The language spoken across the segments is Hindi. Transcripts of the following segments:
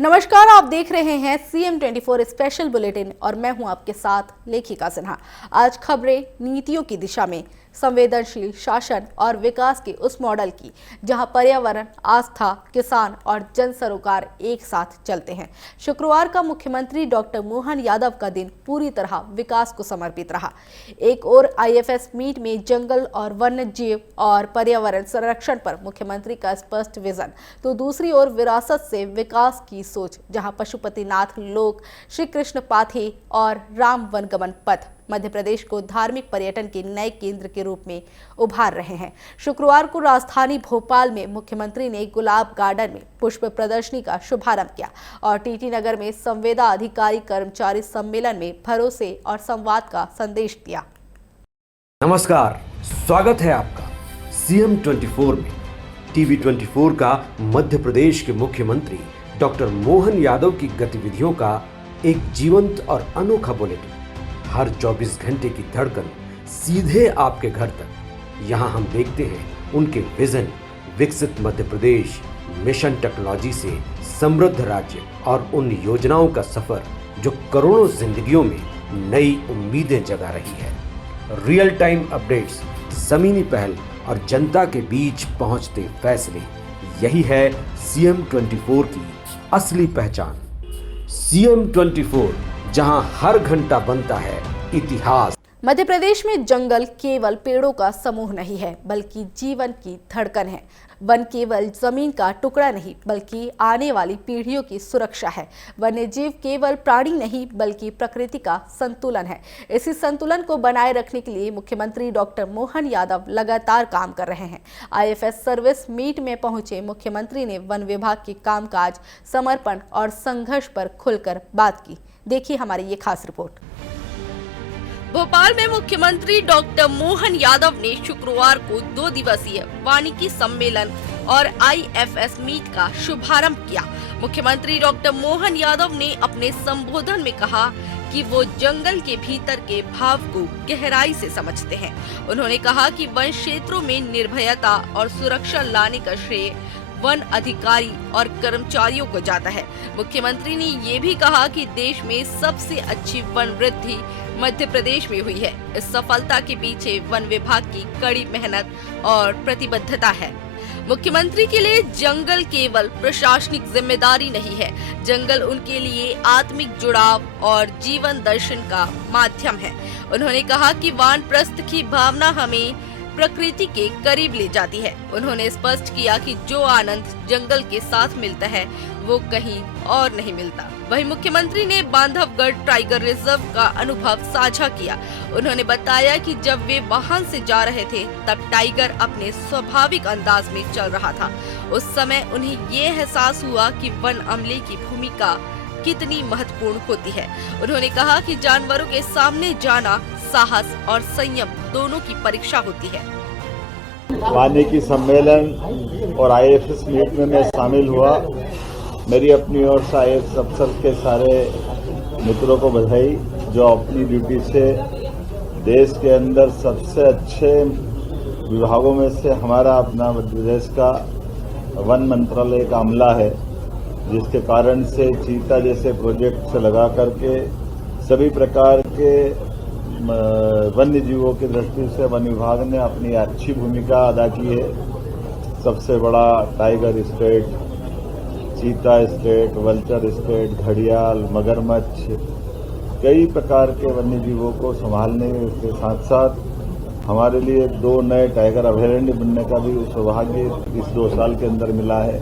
नमस्कार, आप देख रहे हैं CM24 स्पेशल बुलेटिन और मैं हूं आपके साथ लेखिका सिन्हा। आज खबरें नीतियों की दिशा में, संवेदनशील शासन और विकास के उस मॉडल की जहां पर्यावरण, आस्था, किसान और जन सरोकार एक साथ चलते हैं। शुक्रवार का मुख्यमंत्री डॉक्टर मोहन यादव का दिन पूरी तरह विकास को समर्पित रहा। एक और IFS मीट में जंगल और वन्य जीव और पर्यावरण संरक्षण पर मुख्यमंत्री का स्पष्ट विजन, तो दूसरी ओर विरासत से विकास की सोच, जहां पशुपतिनाथ लोक, श्री कृष्ण पाथी और राम वनगमन पथ मध्य प्रदेश को धार्मिक पर्यटन के नए केंद्र के रूप में उभार रहे हैं। शुक्रवार को राजधानी भोपाल में मुख्यमंत्री ने गुलाब गार्डन में पुष्प प्रदर्शनी का शुभारंभ किया और TT नगर में संविदा अधिकारी कर्मचारी सम्मेलन में भरोसे और संवाद का संदेश दिया। नमस्कार, स्वागत है आपका CM24 में। TV24 का मध्य प्रदेश के मुख्यमंत्री डॉक्टर मोहन यादव की गतिविधियों का एक जीवंत और अनोखा बुलेटिन। हर 24 घंटे की धड़कन सीधे आपके घर तक। यहाँ हम देखते हैं उनके विजन, विकसित मध्य प्रदेश, मिशन टेक्नोलॉजी से समृद्ध राज्य और उन योजनाओं का सफर जो करोड़ों जिंदगियों में नई उम्मीदें जगा रही है। रियल टाइम अपडेट्स, जमीनी पहल और जनता के बीच पहुंचते फैसले, यही है CM24 की असली पहचान। CM24, जहां हर घंटा बनता है इतिहास। मध्य प्रदेश में जंगल केवल पेड़ों का समूह नहीं है, बल्कि जीवन की धड़कन है। वन केवल जमीन का टुकड़ा नहीं, बल्कि आने वाली पीढ़ियों की सुरक्षा है। वन्य जीव केवल प्राणी नहीं, बल्कि प्रकृति का संतुलन है। इसी संतुलन को बनाए रखने के लिए मुख्यमंत्री डॉक्टर मोहन यादव लगातार काम कर रहे हैं। IFS सर्विस मीट में पहुंचे मुख्यमंत्री ने वन विभाग के कामकाज, समर्पण और संघर्ष पर खुलकर बात की। देखिए हमारी ये खास रिपोर्ट। भोपाल में मुख्यमंत्री डॉक्टर मोहन यादव ने शुक्रवार को 2 दिवसीय वानिकी सम्मेलन और IFS मीट का शुभारंभ किया। मुख्यमंत्री डॉक्टर मोहन यादव ने अपने संबोधन में कहा कि वो जंगल के भीतर के भाव को गहराई से समझते हैं। उन्होंने कहा कि वन क्षेत्रों में निर्भयता और सुरक्षा लाने का श्रेय वन अधिकारी और कर्मचारियों को जाता है। मुख्यमंत्री ने ये भी कहा कि देश में सबसे अच्छी वन वृद्धि मध्य प्रदेश में हुई है। इस सफलता के पीछे वन विभाग की कड़ी मेहनत और प्रतिबद्धता है। मुख्यमंत्री के लिए जंगल केवल प्रशासनिक जिम्मेदारी नहीं है, जंगल उनके लिए आत्मिक जुड़ाव और जीवन दर्शन का माध्यम है। उन्होंने कहा कि वानप्रस्थ की भावना हमें प्रकृति के करीब ले जाती है। उन्होंने स्पष्ट किया कि जो आनंद जंगल के साथ मिलता है वो कहीं और नहीं मिलता। वहीं मुख्यमंत्री ने बांधवगढ़ टाइगर रिजर्व का अनुभव साझा किया। उन्होंने बताया कि जब वे वाहन से जा रहे थे तब टाइगर अपने स्वाभाविक अंदाज में चल रहा था। उस समय उन्हें ये एहसास हुआ कि वन अमले की भूमिका कितनी महत्वपूर्ण होती है। उन्होंने कहा कि जानवरों के सामने जाना साहस और संयम दोनों की परीक्षा होती है। वानिकी सम्मेलन और IFS मीट में मैं शामिल हुआ। मेरी अपनी ओर से IFS अफसर के सारे मित्रों को बधाई, जो अपनी ड्यूटी से देश के अंदर सबसे अच्छे विभागों में से हमारा अपना मध्य प्रदेश का वन मंत्रालय का अमला है, जिसके कारण से चीता जैसे प्रोजेक्ट से लगा करके सभी प्रकार के वन्य जीवों की दृष्टि से वन विभाग ने अपनी अच्छी भूमिका अदा की है। सबसे बड़ा टाइगर स्टेट, चीता स्टेट, वल्चर स्टेट, घड़ियाल, मगरमच्छ, कई प्रकार के वन्य जीवों को संभालने के साथ साथ हमारे लिए 2 नए टाइगर अभयारण्य बनने का भी सौभाग्य इस 2 साल के अंदर मिला है।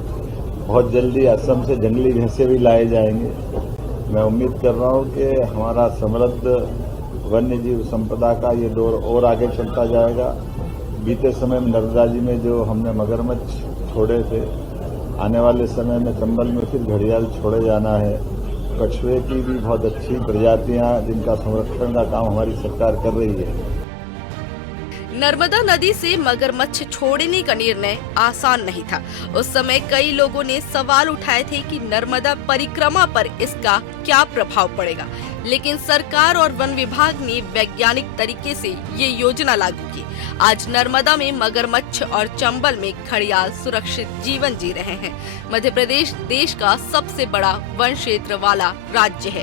बहुत जल्दी असम से जंगली भैंसे भी लाए जाएंगे। मैं उम्मीद कर रहा हूं कि हमारा समृद्ध वन्य जीव संपदा का ये दौर और आगे चलता जाएगा। बीते समय में नर्मदा जी में जो हमने मगरमच्छ छोड़े थे, आने वाले समय में चंबल में फिर घड़ियाल छोड़े जाना है। कछुए की भी बहुत अच्छी प्रजातियां, जिनका संरक्षण का काम हमारी सरकार कर रही है। नर्मदा नदी से मगरमच्छ छोड़ने का निर्णय आसान नहीं था। उस समय कई लोगों ने सवाल उठाए थे कि नर्मदा परिक्रमा पर इसका क्या प्रभाव पड़ेगा, लेकिन सरकार और वन विभाग ने वैज्ञानिक तरीके से ये योजना लागू की। आज नर्मदा में मगरमच्छ और चंबल में घड़ियाल सुरक्षित जीवन जी रहे हैं। मध्य प्रदेश देश का सबसे बड़ा वन क्षेत्र वाला राज्य है।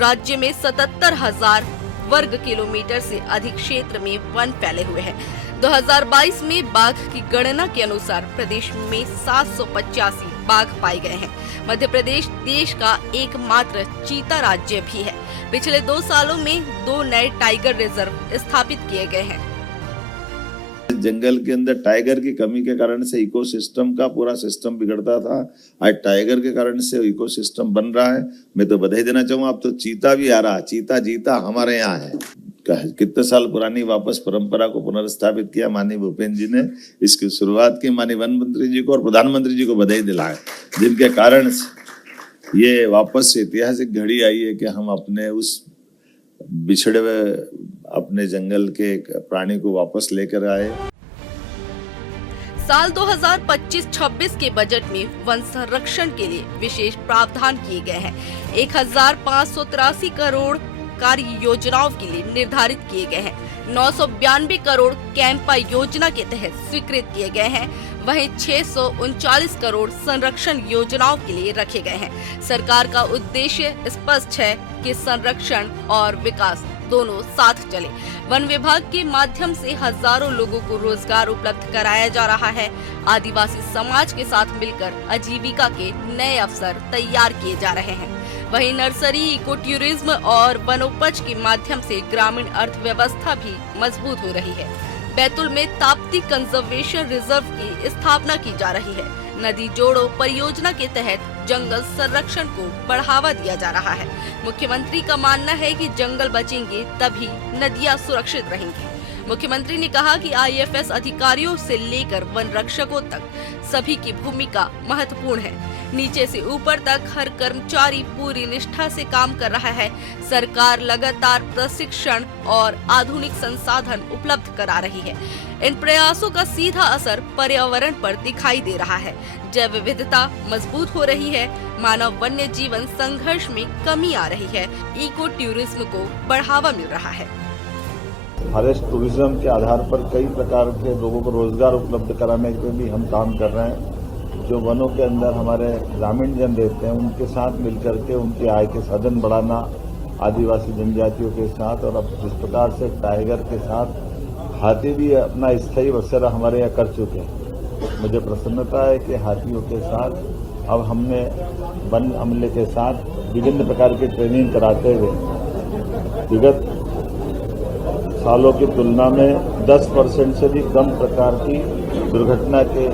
राज्य में 77,000 वर्ग किलोमीटर से अधिक क्षेत्र में वन फैले हुए हैं। 2022 में बाघ की गणना के अनुसार प्रदेश में 785 बाघ पाए गए हैं। मध्य प्रदेश देश का एकमात्र चीता राज्य भी है। पिछले 2 सालों में 2 नए टाइगर रिजर्व स्थापित किए गए हैं। जंगल के अंदर टाइगर की कमी के कारण से इकोसिस्टम का पूरा सिस्टम बिगड़ता था। आज टाइगर के कारण से इकोसिस्टम बन रहा है। मैं तो बधाई देना चाहूंगा, अब तो चीता भी आ रहा है। चीता जीता हमारे यहाँ है। कितने साल पुरानी वापस परंपरा को पुनर्स्थापित किया माननीय भूपेंद्र जी ने। इसकी शुरुआत की माननीय वन मंत्री जी को और प्रधानमंत्री जी को बधाई दिलाए, जिनके कारण ये वापस से ऐतिहासिक घड़ी आई है कि हम अपने उस बिछड़े हुए अपने जंगल के प्राणी को वापस लेकर आए। साल 2025-26 के बजट में वन संरक्षण के लिए विशेष प्रावधान किए गए हैं। 1583 करोड़ कार्य योजनाओं के लिए निर्धारित किए गए हैं। 992 करोड़ कैंपा योजना के तहत स्वीकृत किए गए हैं। वहीं 639 करोड़ संरक्षण योजनाओं के लिए रखे गए हैं। सरकार का उद्देश्य स्पष्ट है कि संरक्षण और विकास दोनों साथ चले। वन विभाग के माध्यम से हजारों लोगों को रोजगार उपलब्ध कराया जा रहा है। आदिवासी समाज के साथ मिलकर आजीविका के नए अवसर तैयार किए जा रहे हैं। वहीं नर्सरी, इको टूरिज्म और वनोपज के माध्यम से ग्रामीण अर्थव्यवस्था भी मजबूत हो रही है। बैतूल में ताप्ती कंजर्वेशन रिजर्व की स्थापना की जा रही है। नदी जोड़ो परियोजना के तहत जंगल संरक्षण को बढ़ावा दिया जा रहा है। मुख्यमंत्री का मानना है कि जंगल बचेंगे तभी नदियां सुरक्षित रहेंगी। मुख्यमंत्री ने कहा कि IAFS अधिकारियों से लेकर वन रक्षकों तक सभी की भूमिका महत्वपूर्ण है। नीचे से ऊपर तक हर कर्मचारी पूरी निष्ठा से काम कर रहा है। सरकार लगातार प्रशिक्षण और आधुनिक संसाधन उपलब्ध करा रही है। इन प्रयासों का सीधा असर पर्यावरण पर दिखाई दे रहा है। जैव विविधता मजबूत हो रही है। मानव वन्य जीवन संघर्ष में कमी आ रही है। इको टूरिज्म को बढ़ावा मिल रहा है। फॉरेस्ट टूरिज्म के आधार पर कई प्रकार के लोगों को रोजगार उपलब्ध कराने के भी हम काम कर रहे हैं। जो वनों के अंदर हमारे ग्रामीण जन रहते हैं उनके साथ मिलकर के उनकी आय के साधन बढ़ाना, आदिवासी जनजातियों के साथ, और अब जिस प्रकार से टाइगर के साथ हाथी भी अपना स्थायी बसेरा हमारे यहाँ कर चुके हैं। मुझे प्रसन्नता है कि हाथियों के साथ अब हमने वन अमले के साथ विभिन्न प्रकार की ट्रेनिंग कराते हुए विगत सालों की तुलना में 10% से भी कम प्रकार की दुर्घटना के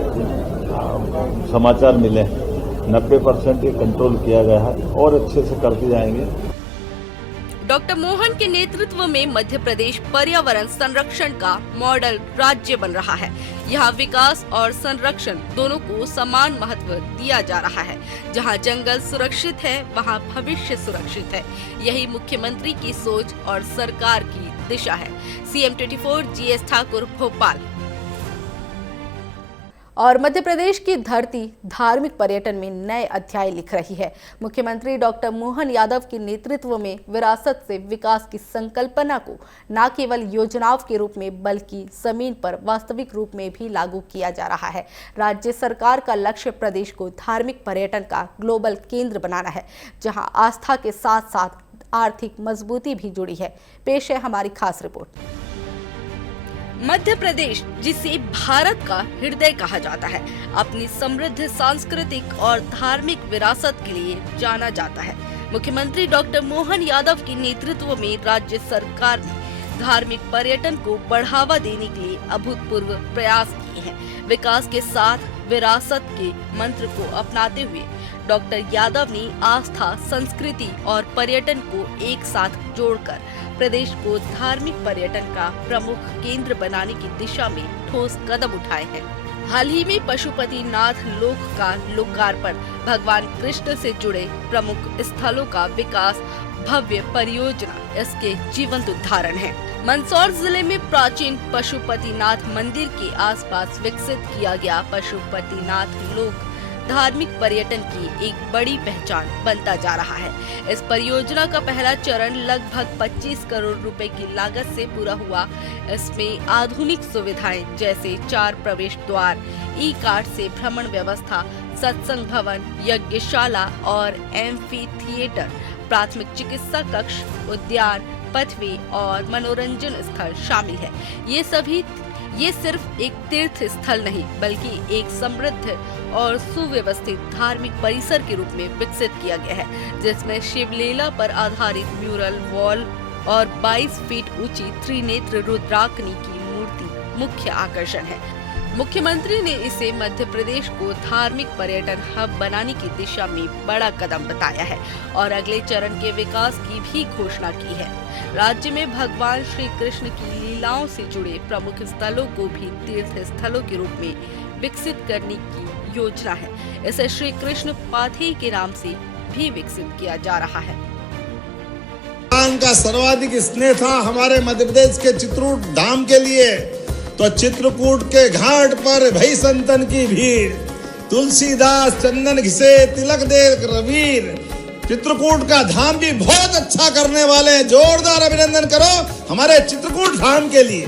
समाचार मिले हैं। 90% ये कंट्रोल किया गया है और अच्छे से करते जाएंगे। डॉक्टर मोहन के नेतृत्व में मध्य प्रदेश पर्यावरण संरक्षण का मॉडल राज्य बन रहा है। यहाँ विकास और संरक्षण दोनों को समान महत्व दिया जा रहा है। जहाँ जंगल सुरक्षित है, वहाँ भविष्य सुरक्षित है। यही मुख्यमंत्री की सोच और सरकार की दिशा है। CM 24 GS Thakur, Bhopal. और मध्य प्रदेश की धरती धार्मिक पर्यटन में नए अध्याय लिख रही है। मुख्यमंत्री डॉक्टर मोहन यादव के नेतृत्व में विरासत से विकास की संकल्पना को न केवल योजनाओं के रूप में बल्कि जमीन पर वास्तविक रूप में भी लागू किया जा रहा है। राज्य सरकार का लक्ष्य प्रदेश को धार्मिक पर्यटन का ग्लोबल केंद्र बनाना है, जहां आस्था के साथ साथ आर्थिक मजबूती भी जुड़ी है। पेश है हमारी खास रिपोर्ट। मध्य प्रदेश, जिसे भारत का हृदय कहा जाता है, अपनी समृद्ध सांस्कृतिक और धार्मिक विरासत के लिए जाना जाता है। मुख्यमंत्री डॉक्टर मोहन यादव के नेतृत्व में राज्य सरकार ने धार्मिक पर्यटन को बढ़ावा देने के लिए अभूतपूर्व प्रयास किए हैं। विकास के साथ विरासत के मंत्र को अपनाते हुए डॉक्टर यादव ने आस्था, संस्कृति और पर्यटन को एक साथ जोड़कर प्रदेश को धार्मिक पर्यटन का प्रमुख केंद्र बनाने की दिशा में ठोस कदम उठाए हैं। हाल ही में पशुपतिनाथ लोक का लोकार्पण, भगवान कृष्ण से जुड़े प्रमुख स्थलों का विकास, भव्य परियोजना इसके जीवंत उदाहरण है। मंदसौर जिले में प्राचीन पशुपतिनाथ मंदिर के आसपास विकसित किया गया पशुपतिनाथ लोक धार्मिक पर्यटन की एक बड़ी पहचान बनता जा रहा है। इस परियोजना का पहला चरण लगभग 25 करोड़ रुपए की लागत से पूरा हुआ। इसमें आधुनिक सुविधाएं जैसे 4 प्रवेश द्वार, ई कार्ड से भ्रमण व्यवस्था, सत्संग भवन, यज्ञशाला और एम्फी थिएटर, प्राथमिक चिकित्सा कक्ष, उद्यान, पथवे और मनोरंजन स्थल शामिल है। ये सिर्फ एक तीर्थ स्थल नहीं बल्कि एक समृद्ध और सुव्यवस्थित धार्मिक परिसर के रूप में विकसित किया गया है, जिसमें शिवलीला पर आधारित म्यूरल वॉल और 22 फीट ऊंची त्रिनेत्र रुद्राग्नि की मूर्ति मुख्य आकर्षण है। मुख्यमंत्री ने इसे मध्य प्रदेश को धार्मिक पर्यटन हब बनाने की दिशा में बड़ा कदम बताया है और अगले चरण के विकास की भी घोषणा की है। राज्य में भगवान श्री कृष्ण की लीलाओं से जुड़े प्रमुख स्थलों को भी तीर्थ स्थलों के रूप में विकसित करने की योजना है। इसे श्री कृष्ण पाथेय के नाम से भी विकसित किया जा रहा है। भगवान का सर्वाधिक स्नेह था हमारे मध्य प्रदेश के चित्रकूट धाम के लिए, तो चित्रकूट के घाट पर भई संतन की भीड़, तुलसीदास चंदन घिसे तिलक दे रवीर। चित्रकूट का धाम भी बहुत अच्छा करने वाले हैं। जोरदार अभिनंदन करो हमारे चित्रकूट धाम के लिए।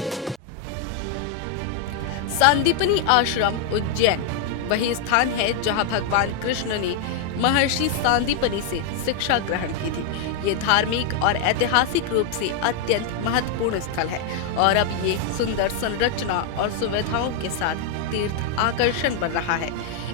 सांदीपनी आश्रम उज्जैन वही स्थान है जहां भगवान कृष्ण ने महर्षि सांदीपनी से शिक्षा ग्रहण की थी। ये धार्मिक और ऐतिहासिक रूप से अत्यंत महत्वपूर्ण स्थल है और अब ये सुंदर संरचना और सुविधाओं के साथ तीर्थ आकर्षण बन रहा है।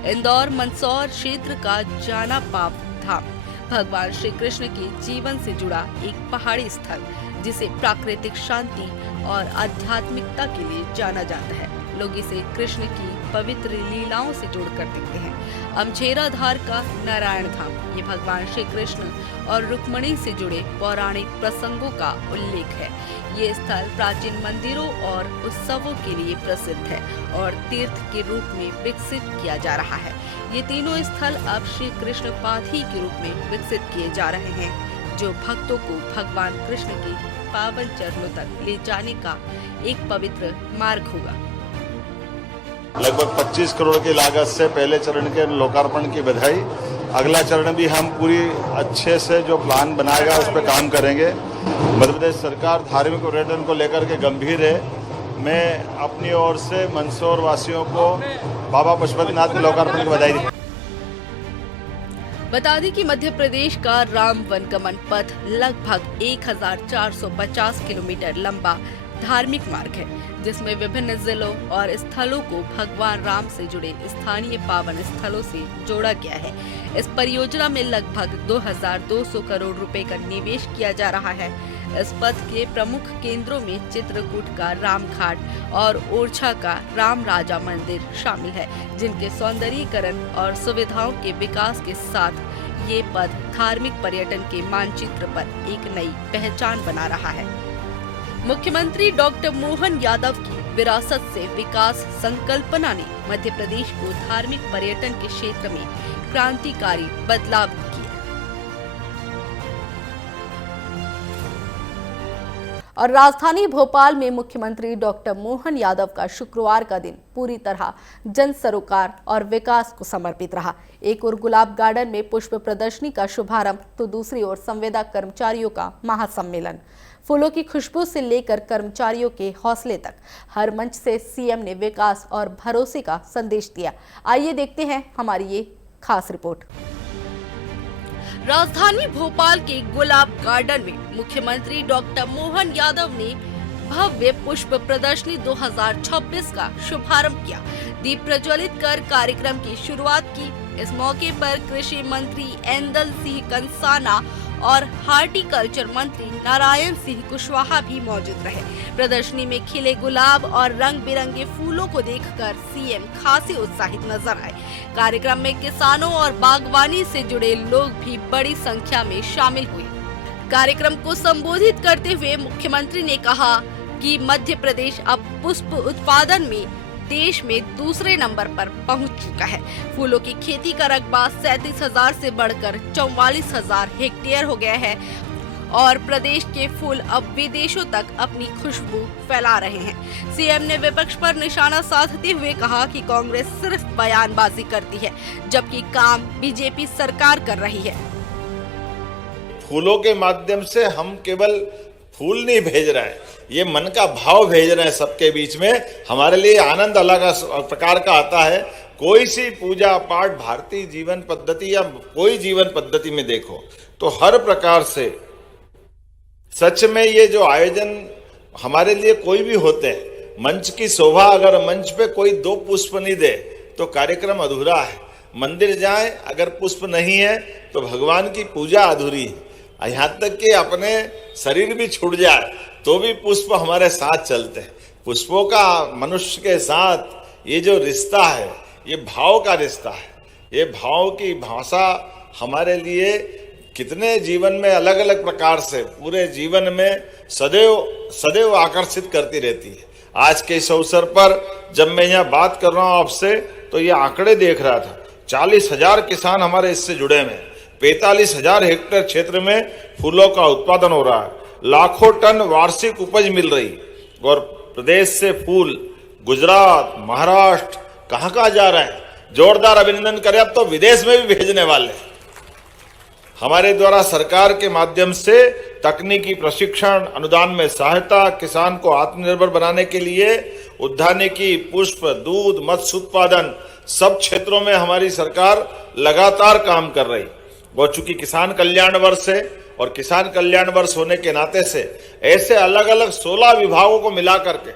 इंदौर मंदसौर क्षेत्र का जाना पाव धाम भगवान श्री कृष्ण के जीवन से जुड़ा एक पहाड़ी स्थल, जिसे प्राकृतिक शांति और आध्यात्मिकता के लिए जाना जाता है। लोग इसे कृष्ण की पवित्र लीलाओं से जोड़कर देखते हैं। अमझेरा धार का नारायण धाम ये भगवान श्री कृष्ण और रुक्मिणी से जुड़े पौराणिक प्रसंगों का उल्लेख है। ये स्थल प्राचीन मंदिरों और उत्सवों के लिए प्रसिद्ध है और तीर्थ के रूप में विकसित किया जा रहा है। ये तीनों स्थल अब श्री कृष्ण पाथेय के रूप में विकसित किए जा रहे हैं, जो भक्तों को भगवान कृष्ण के पावन चरणों तक ले जाने का एक पवित्र मार्ग होगा। लगभग 25 करोड़ की लागत से पहले चरण के लोकार्पण की बधाई। अगला चरण भी हम पूरी अच्छे से जो प्लान बनाएगा उस पर काम करेंगे। मध्य प्रदेश सरकार धार्मिक पर्यटन को लेकर के गंभीर है। मैं अपनी ओर से मंदसौर वासियों को बाबा पशुपतिनाथ के लोकार्पण की बधाई दी। बता दें कि मध्य प्रदेश का राम वनगमन पथ लगभग 1450 किलोमीटर लंबा धार्मिक मार्ग है, जिसमें विभिन्न जिलों और स्थलों को भगवान राम से जुड़े स्थानीय पावन स्थलों से जोड़ा गया है। इस परियोजना में लगभग 2200 करोड़ रुपए का निवेश किया जा रहा है। इस पथ के प्रमुख केंद्रों में चित्रकूट का रामघाट और ओरछा का राम राजा मंदिर शामिल है, जिनके सौंदर्यीकरण और सुविधाओं के विकास के साथ ये पथ धार्मिक पर्यटन के मानचित्र पर एक नई पहचान बना रहा है। मुख्यमंत्री डॉक्टर मोहन यादव की विरासत से विकास संकल्पना ने मध्य प्रदेश को धार्मिक पर्यटन के क्षेत्र में क्रांतिकारी बदलाव किया और राजधानी भोपाल में मुख्यमंत्री डॉक्टर मोहन यादव का शुक्रवार का दिन पूरी तरह जन सरोकार और विकास को समर्पित रहा। एक ओर गुलाब गार्डन में पुष्प प्रदर्शनी का शुभारंभ तो दूसरी ओर संविदा कर्मचारियों का महासम्मेलन। फूलों की खुशबू से लेकर कर्मचारियों के हौसले तक हर मंच से सीएम ने विकास और भरोसे का संदेश दिया। आइए देखते हैं हमारी ये खास रिपोर्ट। राजधानी भोपाल के गुलाब गार्डन में मुख्यमंत्री डॉक्टर मोहन यादव ने भव्य पुष्प प्रदर्शनी 2026 का शुभारंभ किया। दीप प्रज्वलित कर कार्यक्रम की शुरुआत की। इस मौके पर कृषि मंत्री एंदल सिंह कंसाना और हार्टिकल्चर मंत्री नारायण सिंह कुशवाहा भी मौजूद रहे। प्रदर्शनी में खिले गुलाब और रंग बिरंगे फूलों को देखकर सीएम खासे उत्साहित नजर आए। कार्यक्रम में किसानों और बागवानी से जुड़े लोग भी बड़ी संख्या में शामिल हुए। कार्यक्रम को संबोधित करते हुए मुख्यमंत्री ने कहा कि मध्य प्रदेश अब पुष्प उत्पादन में देश में दूसरे नंबर पर पहुंच चुका है। फूलों की खेती का रकबा 37,000 से बढ़कर 44,000 हेक्टेयर हो गया है। और प्रदेश के फूल अब विदेशों तक अपनी खुशबू फैला रहे हैं। सीएम ने विपक्ष पर निशाना साधते हुए कहा कि कांग्रेस सिर्फ बयानबाजी करती है, जबकि काम बीजेपी सरकार कर रही है। फूलों के माध्यम से हम केवल फूल नहीं भेज रहे हैं, ये मन का भाव भेज रहे हैं सबके बीच में। हमारे लिए आनंद अलग प्रकार का आता है। कोई सी पूजा पाठ भारतीय जीवन पद्धति या कोई जीवन पद्धति में देखो तो हर प्रकार से सच में ये जो आयोजन हमारे लिए कोई भी होते हैं, मंच की शोभा अगर मंच पे कोई 2 पुष्प नहीं दे तो कार्यक्रम अधूरा है। मंदिर जाएं अगर पुष्प नहीं है तो भगवान की पूजा अधूरी है। यहाँ तक कि अपने शरीर भी छूट जाए तो भी पुष्प हमारे साथ चलते हैं। पुष्पों का मनुष्य के साथ ये जो रिश्ता है, ये भाव का रिश्ता है। ये भाव की भाषा हमारे लिए कितने जीवन में अलग अलग प्रकार से पूरे जीवन में सदैव आकर्षित करती रहती है। आज के इस अवसर पर जब मैं यहाँ बात कर रहा हूँ आपसे तो ये आंकड़े देख रहा था। 40,000 किसान हमारे इससे जुड़े हुए हैं। 45,000 हेक्टेयर क्षेत्र में फूलों का उत्पादन हो रहा है। लाखों टन वार्षिक उपज मिल रही और प्रदेश से फूल गुजरात, महाराष्ट्र कहाँ जा रहे हैं। जोरदार अभिनंदन करें। अब तो विदेश में भी भेजने वाले। हमारे द्वारा सरकार के माध्यम से तकनीकी प्रशिक्षण, अनुदान में सहायता, किसान को आत्मनिर्भर बनाने के लिए उद्यानिकी, पुष्प, दूध, मत्स्य उत्पादन सब क्षेत्रों में हमारी सरकार लगातार काम कर रही। और चूंकि किसान कल्याण वर्ष है और किसान कल्याण वर्ष होने के नाते से ऐसे अलग अलग 16 विभागों को मिला करके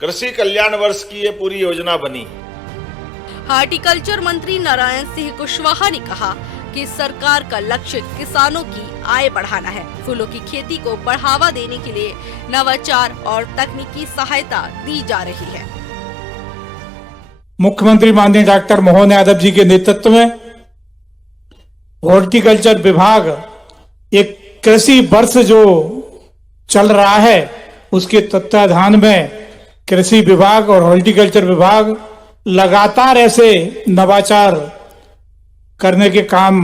कृषि कल्याण वर्ष की ये पूरी योजना बनी। हार्टिकल्चर मंत्री नारायण सिंह कुशवाहा ने कहा कि सरकार का लक्ष्य किसानों की आय बढ़ाना है। फूलों की खेती को बढ़ावा देने के लिए नवाचार और तकनीकी सहायता दी जा रही है। मुख्यमंत्री माननीय डॉक्टर मोहन यादव जी के नेतृत्व में हॉर्टिकल्चर विभाग एक कृषि वर्ष जो चल रहा है उसके तत्वाधान में कृषि विभाग और हॉर्टिकल्चर विभाग लगातार ऐसे नवाचार करने के काम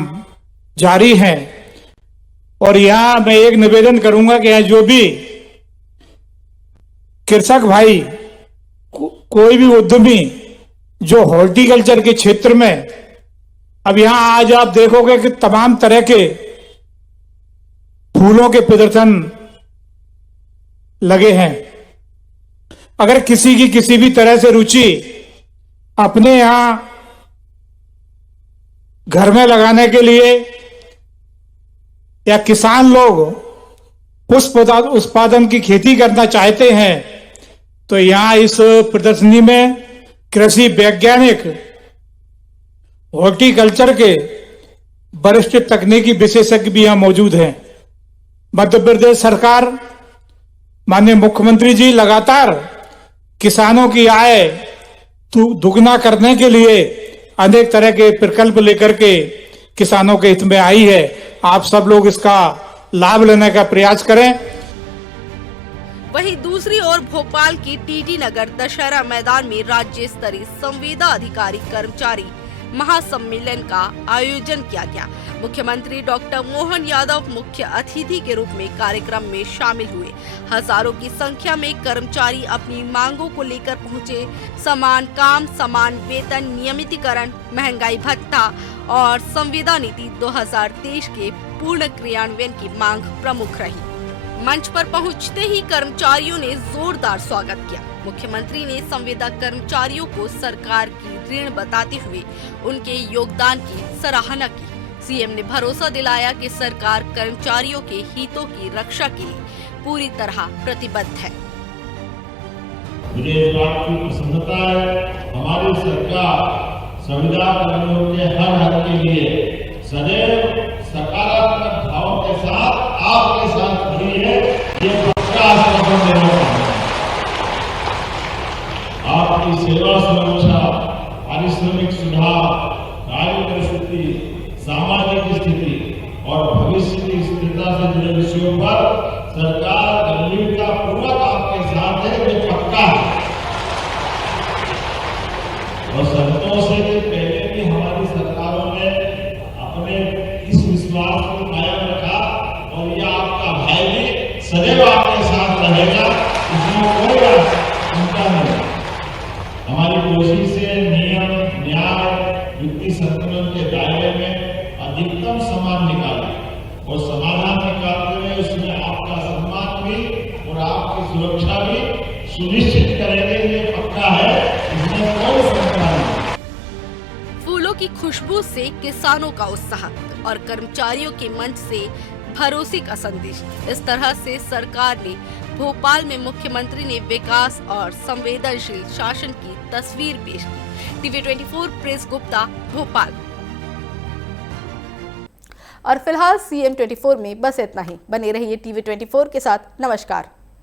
जारी हैं। और यहां मैं एक निवेदन करूंगा कि यहाँ जो भी कृषक भाई कोई भी उद्यमी जो हॉर्टिकल्चर के क्षेत्र में, अब यहां आज आप देखोगे कि तमाम तरह के फूलों के प्रदर्शन लगे हैं। अगर किसी की किसी भी तरह से रुचि अपने यहां घर में लगाने के लिए या किसान लोग पुष्प उत्पादन की खेती करना चाहते हैं तो यहां इस प्रदर्शनी में कृषि वैज्ञानिक, हॉर्टिकल्चर के वरिष्ठ तकनीकी विशेषज्ञ भी यहां मौजूद हैं। मध्य प्रदेश सरकार माननीय मुख्यमंत्री जी लगातार किसानों की आय दुगना करने के लिए अनेक तरह के प्रकल्प लेकर के किसानों के हित में आई है। आप सब लोग इसका लाभ लेने का प्रयास करें। वहीं दूसरी ओर भोपाल की टीटी नगर दशहरा मैदान में राज्य स्तरीय संविदा अधिकारी कर्मचारी महासम्मेलन का आयोजन किया गया। मुख्यमंत्री डॉक्टर मोहन यादव मुख्य अतिथि के रूप में कार्यक्रम में शामिल हुए। हजारों की संख्या में कर्मचारी अपनी मांगों को लेकर पहुंचे। समान काम, समान वेतन, नियमितीकरण, महंगाई भत्ता और संविदा नीति 2023 के पूर्ण क्रियान्वयन की मांग प्रमुख रही। मंच पर पहुंचते ही कर्मचारियों ने जोरदार स्वागत किया। मुख्यमंत्री ने संविदा कर्मचारियों को सरकार की ऋण बताते हुए उनके योगदान की सराहना की। सीएम ने भरोसा दिलाया कि सरकार कर्मचारियों के हितों की रक्षा के लिए पूरी तरह प्रतिबद्ध है। मुझे इस बात की प्रसन्नता है, हमारी सरकार संविदा कर्मियों के हर हक के लिए सदैव सकारात्मक भाव के साथ आपके साथ खड़ी है। ये पक्का आश्वासन देना चाहता हूं। आपकी सेवा सुरक्षा, पारिश्रमिक सुधार, कार्य परिस्थिति, सामाजिक स्थिति और भविष्य की स्थिरता से जुड़े विषयों पर सरकार गंभीरतापूर्वक आपके साथ है, ये पक्का है। और संतों से पहले भी हमारी सरकारों ने अपने इस विश्वास को कायम रखा और यह आपका भाई सदैव आपके साथ रहेगा, इसमें कोई चिंता नहीं। हमारी कोशिश है नियम, न्याय, वित्तीय संतुलन के दायरे में अधिकतम सम्मान निकालें और समाधान निकालते हुए उसमें आपका सम्मान भी और आपकी सुरक्षा भी सुनिश्चित करेंगे, ये पक्का है, इसमें कोई शंका नहीं। फूलों की खुशबू से किसानों का उत्साह और कर्मचारियों के मंच से भरोसे का संदेश। इस तरह से सरकार ने भोपाल में मुख्यमंत्री ने विकास और संवेदनशील शासन की तस्वीर पेश की। TV24 press Gupta, Bhopal. और फिलहाल CM24 में बस इतना ही। बने रहिए TV24 के साथ। नमस्कार।